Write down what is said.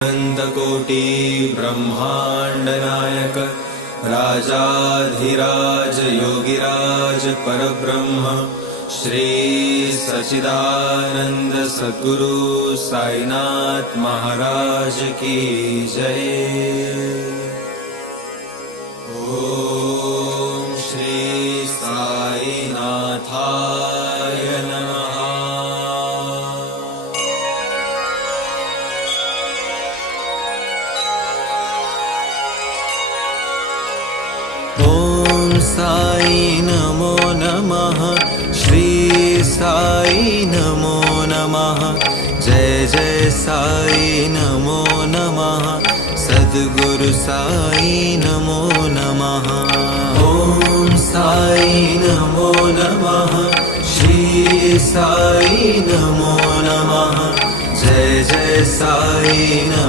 अनन्तकोटि ब्रह्मांड नायक राजाधिराज योगिराज परब्रह्म श्री सच्चिदानंद सद्गुरु साईनाथ महाराज की जय। ओम श्री साईनाथाय नमः। ओम साई नमो नमः। श्री साई नमो नमः। जय जय साई नमो नमः। सद्गुरु साई नमो नमः। ओम साई नमो नमः। श्री साई नमो नमः। जय जय साई नमो